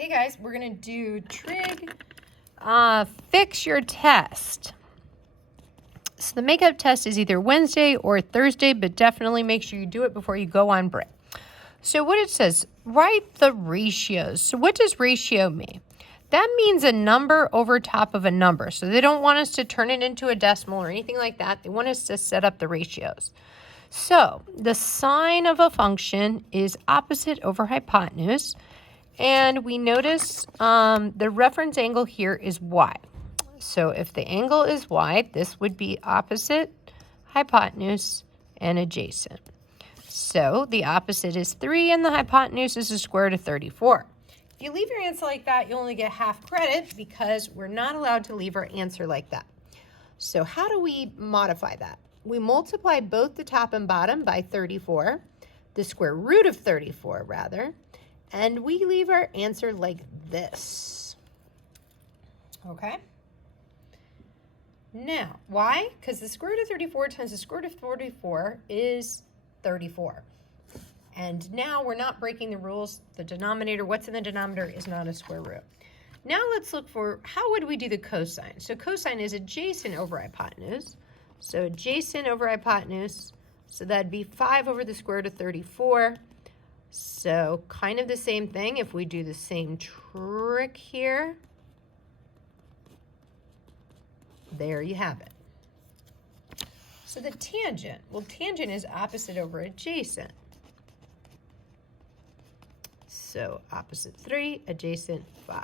Hey guys, we're going to do trig fix your test. So the makeup test is either Wednesday or Thursday, but definitely make sure you do it before you go on break. So what it says, write the ratios. So what does ratio mean? That means a number over top of a number. So they don't want us to turn it into a decimal or anything like that. They want us to set up the ratios. So the sine of a function is opposite over hypotenuse. And we notice the reference angle here is y. So if the angle is y, this would be opposite, hypotenuse, and adjacent. So the opposite is 3, and the hypotenuse is the square root of 34. If you leave your answer like that, you only get half credit because we're not allowed to leave our answer like that. So how do we modify that? We multiply both the top and bottom by 34, the square root of 34 rather, and we leave our answer like this. Okay? Now, why? Because the square root of 34 times the square root of 44 is 34. And now we're not breaking the rules. The denominator, what's in the denominator, is not a square root. Now let's look for, how would we do the cosine? So cosine is adjacent over hypotenuse. So adjacent over hypotenuse, so that'd be 5 over the square root of 34. So kind of the same thing if we do the same trick here. There you have it. So the tangent, well, tangent is opposite over adjacent. So opposite 3, adjacent 5.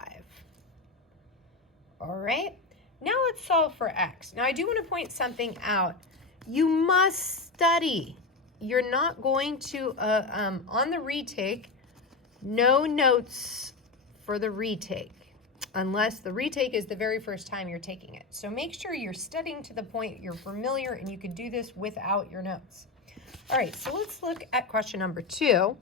All right, now let's solve for x. Now I do want to point something out. You must study. You're not going to, on the retake, no notes for the retake, unless the retake is the very first time you're taking it. So make sure you're studying to the point you're familiar and you can do this without your notes. All right, so let's look at question number 2.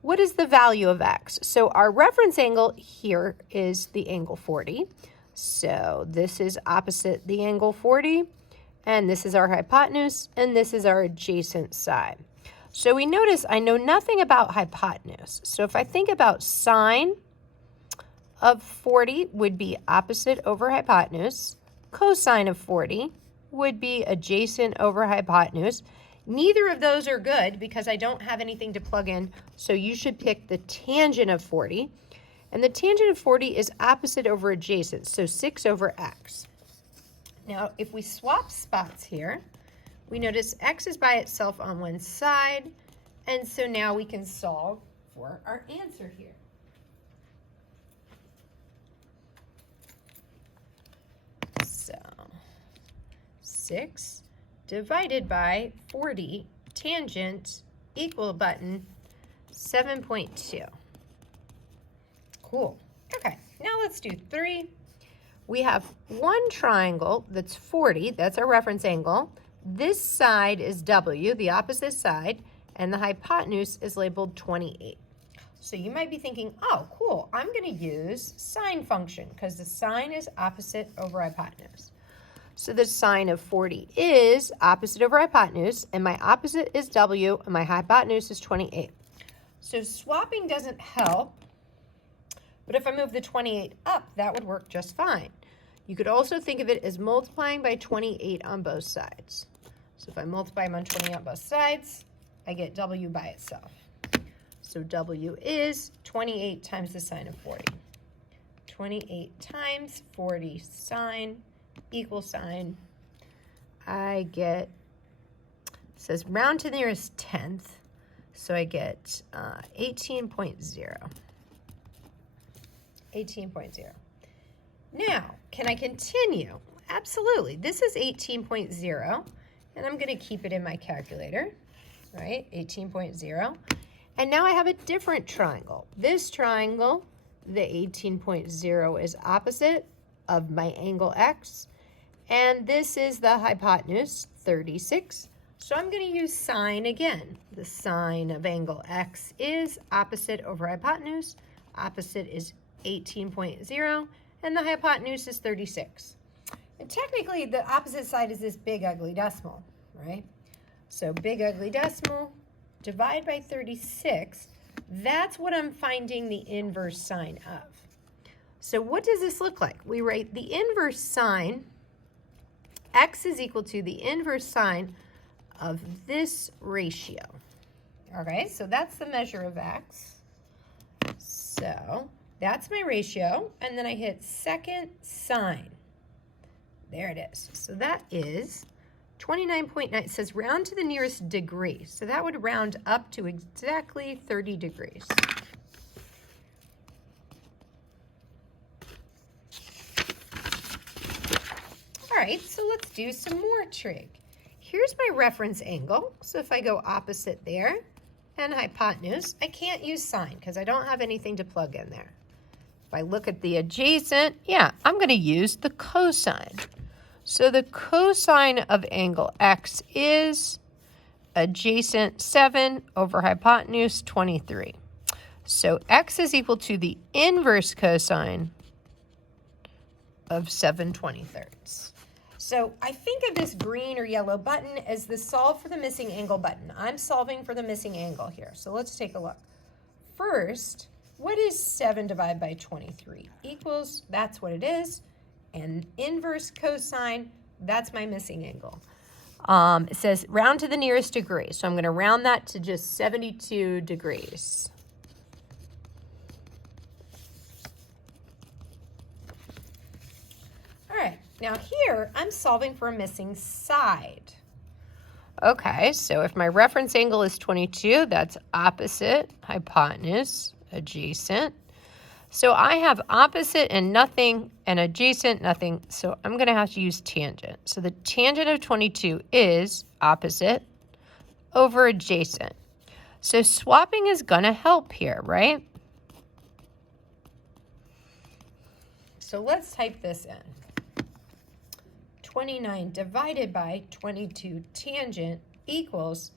What is the value of x? So our reference angle here is the angle 40. So this is opposite the angle 40. And this is our hypotenuse, and this is our adjacent side. So we notice I know nothing about hypotenuse. So if I think about sine of 40 would be opposite over hypotenuse. Cosine of 40 would be adjacent over hypotenuse. Neither of those are good because I don't have anything to plug in. So you should pick the tangent of 40. And the tangent of 40 is opposite over adjacent, so 6 over x. Now, if we swap spots here, we notice x is by itself on one side, and so now we can solve for our answer here. So, 6 divided by 40, tangent, equal button, 7.2. Cool. Okay, now let's do 3. We have one triangle that's 40, that's our reference angle. This side is W, the opposite side, and the hypotenuse is labeled 28. So you might be thinking, oh, cool, I'm going to use sine function because the sine is opposite over hypotenuse. So the sine of 40 is opposite over hypotenuse, and my opposite is W, and my hypotenuse is 28. So swapping doesn't help. But if I move the 28 up, that would work just fine. You could also think of it as multiplying by 28 on both sides. So if I multiply them on 28 on both sides, I get W by itself. So W is 28 times the sine of 40. 28 times 40 sine equals sine. I get, it says round to the nearest tenth, so I get 18.0. 18.0. Now, can I continue? Absolutely. This is 18.0, and I'm going to keep it in my calculator, right? 18.0. And now I have a different triangle. This triangle, the 18.0 is opposite of my angle x, and this is the hypotenuse, 36. So I'm going to use sine again. The sine of angle x is opposite over hypotenuse. Opposite is 18.0, and the hypotenuse is 36. And technically, the opposite side is this big ugly decimal, right? So big ugly decimal, divide by 36. That's what I'm finding the inverse sine of. So what does this look like? We write the inverse sine. X is equal to the inverse sine of this ratio. Okay, so that's the measure of X. So that's my ratio, and then I hit second sine. There it is. So that is 29.9. It says round to the nearest degree. So that would round up to exactly 30 degrees. All right, so let's do some more trig. Here's my reference angle. So if I go opposite there and hypotenuse, I can't use sine because I don't have anything to plug in there. If I look at the adjacent, yeah, I'm going to use the cosine. So the cosine of angle X is adjacent 7 over hypotenuse 23. So X is equal to the inverse cosine of 7/23. So I think of this green or yellow button as the solve for the missing angle button. I'm solving for the missing angle here. So let's take a look. First, what is 7 divided by 23? Equals, that's what it is. And inverse cosine, that's my missing angle. It says round to the nearest degree. So I'm going to round that to just 72 degrees. All right, now here I'm solving for a missing side. Okay, so if my reference angle is 22, that's opposite, hypotenuse, adjacent. So I have opposite and nothing and adjacent, nothing. So I'm going to have to use tangent. So the tangent of 22 is opposite over adjacent. So swapping is going to help here, right? So let's type this in. 29 divided by 22 tangent equals,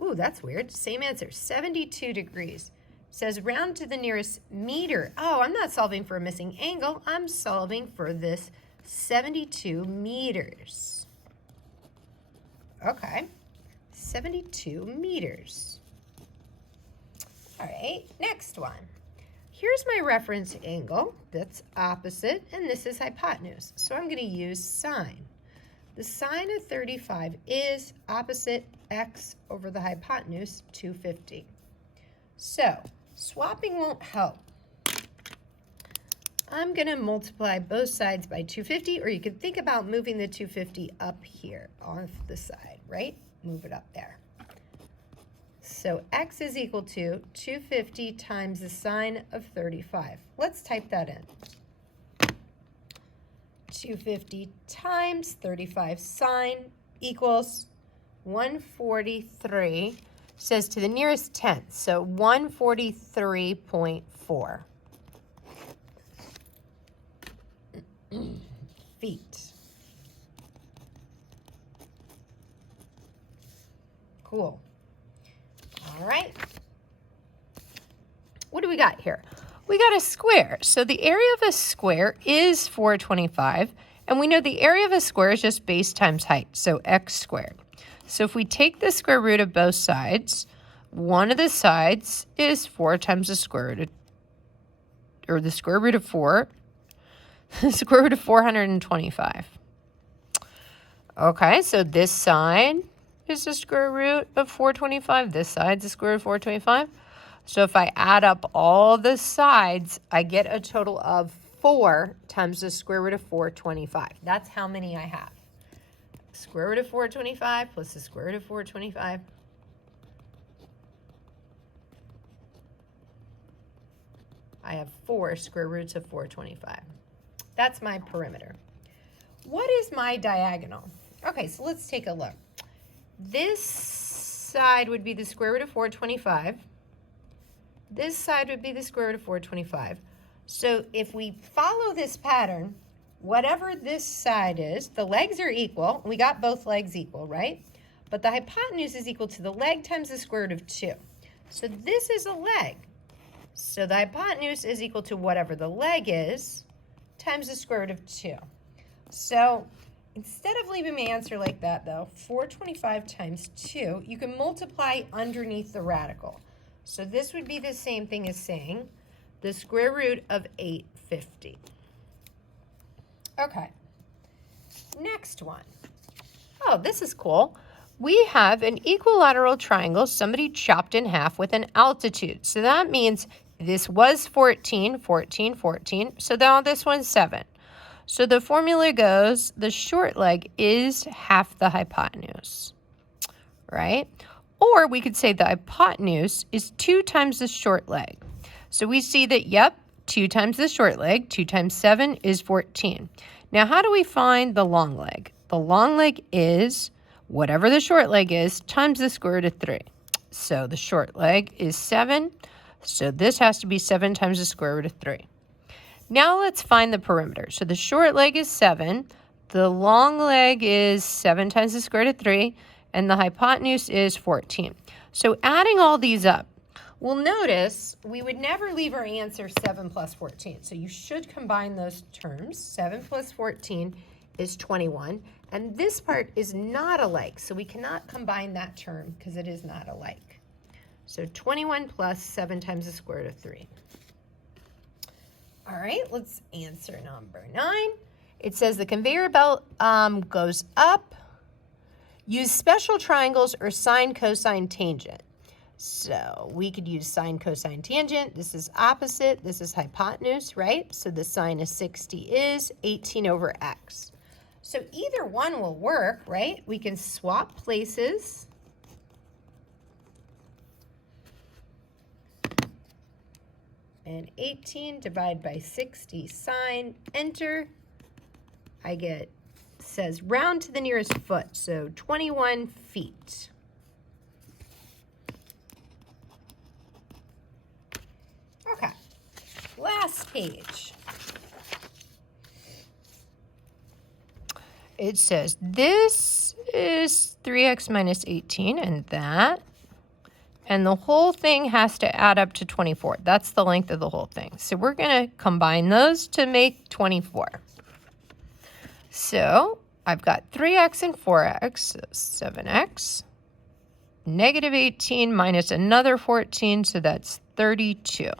ooh, that's weird. Same answer, 72 degrees. Says round to the nearest meter. Oh, I'm not solving for a missing angle. I'm solving for this 72 meters. Okay, 72 meters. All right, next one. Here's my reference angle. That's opposite, and this is hypotenuse. So I'm going to use sine. The sine of 35 is opposite x over the hypotenuse, 250. So swapping won't help. I'm going to multiply both sides by 250, or you could think about moving the 250 up here off the side, right? Move it up there. So x is equal to 250 times the sine of 35. Let's type that in. 250 times 35 sine equals 143. Says to the nearest tenth, so 143.4 feet. Cool. All right. What do we got here? We got a square. So the area of a square is 425, and we know the area of a square is just base times height, so x squared. So if we take the square root of both sides, one of the sides is 4 times the square root of, or the square root of 4, the square root of 425. Okay, so this side is the square root of 425. This side's the square root of 425. So if I add up all the sides, I get a total of 4 times the square root of 425. That's how many I have. Square root of 425 plus the square root of 425. I have 4 square roots of 425. That's my perimeter. What is my diagonal? Okay, so let's take a look. This side would be the square root of 425. This side would be the square root of 425. So if we follow this pattern, whatever this side is, the legs are equal. We got both legs equal, right? But the hypotenuse is equal to the leg times the square root of 2. So this is a leg. So the hypotenuse is equal to whatever the leg is times the square root of 2. So instead of leaving my answer like that, though, 425 times 2, you can multiply underneath the radical. So this would be the same thing as saying the square root of 850. Okay, next one. Oh, this is cool. We have an equilateral triangle somebody chopped in half with an altitude. So that means this was 14, 14, 14. So now this one's 7. So the formula goes, the short leg is half the hypotenuse, right? Or we could say the hypotenuse is 2 times the short leg. So we see that, yep, 2 times the short leg, 2 times 7 is 14. Now, how do we find the long leg? The long leg is whatever the short leg is times the square root of 3. So the short leg is 7. So this has to be 7 times the square root of 3. Now let's find the perimeter. So the short leg is 7. The long leg is 7 times the square root of 3. And the hypotenuse is 14. So adding all these up, we'll notice we would never leave our answer 7 plus 14. So you should combine those terms. 7 plus 14 is 21. And this part is not alike. So we cannot combine that term because it is not alike. So 21 plus 7 times the square root of 3. All right, let's answer number 9. It says the conveyor belt goes up. Use special triangles or sine, cosine, tangent. So we could use sine, cosine, tangent. This is opposite. This is hypotenuse, right? So the sine of 60 is 18 over x. So either one will work, right? We can swap places. And 18 divided by 60 sine, enter. I get, says round to the nearest foot, so 21 feet. Okay, last page. It says this is 3x minus 18 and that. And the whole thing has to add up to 24. That's the length of the whole thing. So we're going to combine those to make 24. So I've got 3x and 4x, so 7x. Negative 18 minus another 14, so that's 32.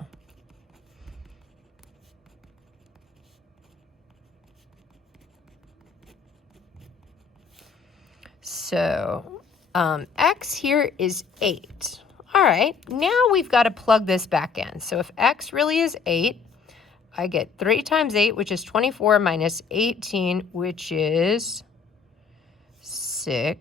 So x here is 8. All right, now we've got to plug this back in. So if x really is 8, I get 3 times 8, which is 24, minus 18, which is 6.